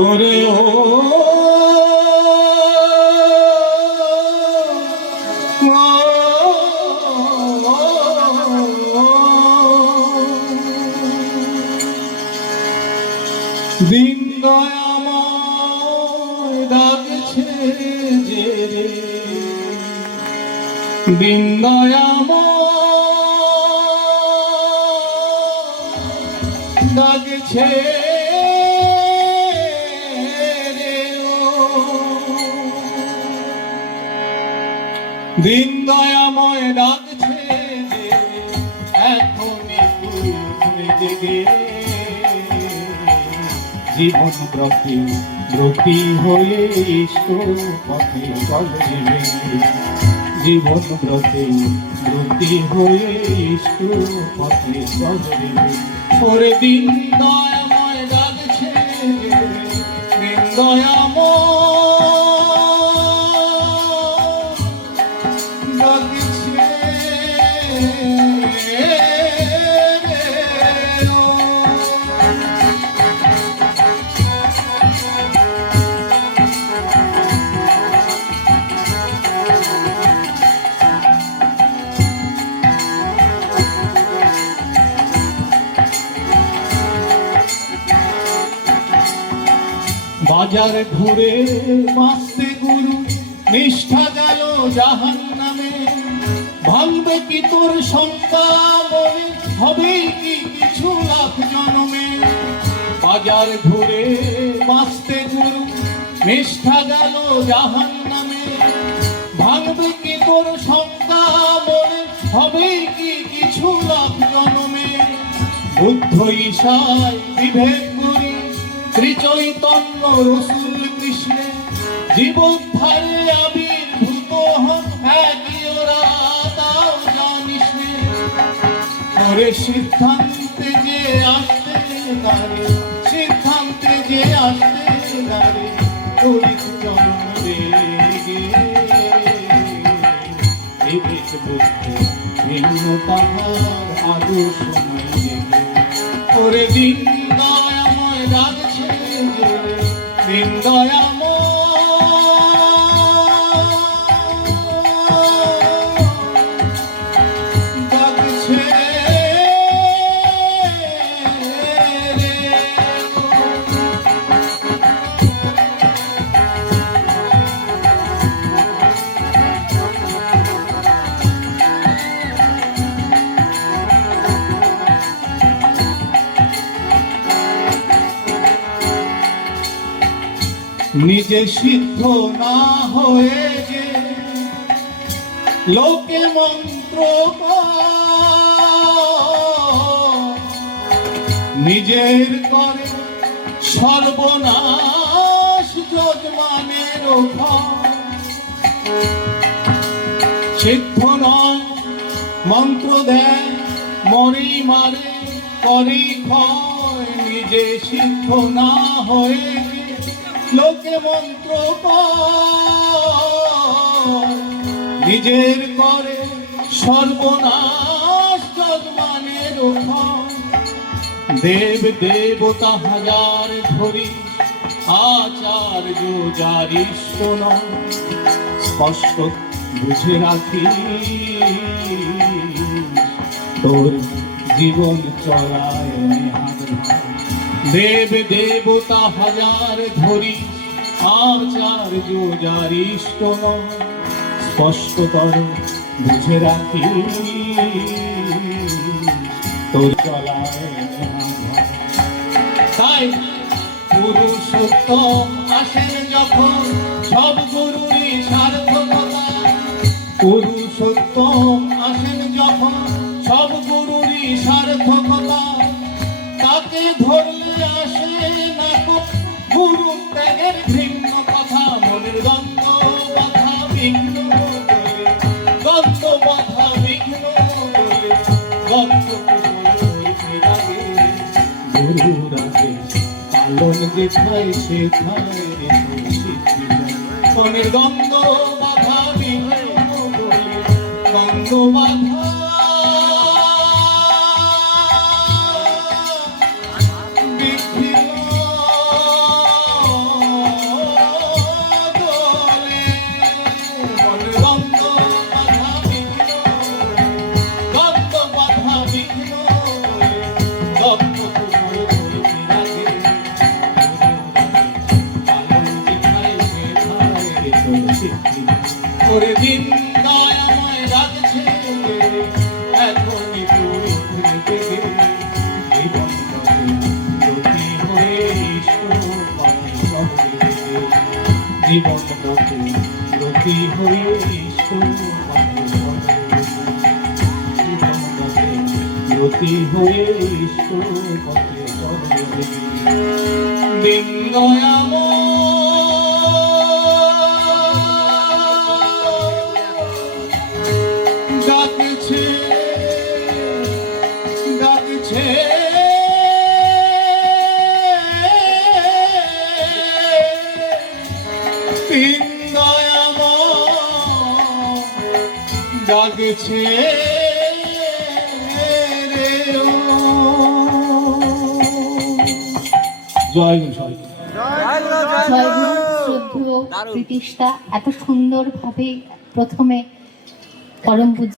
ওরে ও দিন দয়াময় ডাকছে যে রে, দিন দয়াময় ডাকছে রে ও, দিন দয়াময় ডাকছে যে এখনই তুই জেগে জীবন ব্রতী ব্রতী হয়ে ইষ্ট পথে চলে, জীবন ব্রতী ব্রতী হয়ে ইষ্ট পথে চলে। ওরে দিন দয়াময় ডাকছে, দিন দয়াময় ডাকছে বাজার ঘুরে মাস্তে গুরু নিষ্ঠা গেল জাহান্নামে, ভাঙবে কি তোর শঙ্কা মনে, হবে কি কিছু লাখ জনমে। বাজার ঘুরে মাস্তে গুরু নিষ্ঠা গেল জাহান্নামে, ভাঙবে কি তোর শঙ্কা মনে, হবে কি কিছু লাখ জনমে। বুদ্ধ ঈশায় বিভেদ করি শ্রীচৈতন্য রসুল কৃষ্ণে, জীবোদ্ধারে আবির্ভূত হন একই ওরা, তাও জানিস নে। ওরে সিদ্ধান্তে যে আসতে নারে, সিদ্ধান্তে যে আসতে নারে, তরিত জন্ম রেগে বিবেক বুদ্ধি ভিন্ন তাহার আদর্শ নাই। ওরে দিন দয়াময় ডাকছে যে, দিন দয়াময় ডাকছে রে। নিজে সিদ্ধ না হয়ে যে লোকে মন্ত্র নিজের করে সর্বনাশ যজমানের সিদ্ধ নয় মন্ত্র দেয় মরি মারে করি ক্ষয়, নিজে সিদ্ধ না হয়ে লোকে মন্ত্র নিজের করে সর্বনাশ যজমানের। দেব দেবতা হাজার ধরি আচার্য যারিষ্ট নয়, স্পষ্ট বুঝে রাখি তোর জীবন চলায় নেহাত। দেব দেবতা হাজার ধরি আচার্য যারিষ্ট নয়, স্পষ্টতর বুঝে রাখি তোর চলায়। তাই পুরুষোত্তম আসেন যখন সব গুরুরই সার্থকতা, পুরুষোত্তম আসেন যখন সব গুরুরই সার্থকতা, তাকে ধরলে আসে না গুরু ত্যাগের ভিন্ন কথা। মনের দ্বন্দ্ব বাধা বিঘ্ন করে, দ্বন্দ্ব বাধা বিঘ্ন করে, দ্বন্দ্ব রাগে গুরু রাগে পালন যেথায় সেথায় মনের দ্বন্দ্ব বাধা বিঘ্ন করে, দ্বন্দ্ব বাধা বিঘ্ন ওরে দিন দয়াময় ডাকছে এখনই পৃথিবীতে জীবনটাকে রতি হয়ে জীবনটাকে রতি হয়ে দিন ডাকছে ডাকছে ডাকছে রে ও জয় জয় জয়গুরু শ্রদ্ধেয় প্রীতিষ্ঠা এত সুন্দরভাবে প্রথমে পরম পূজ্য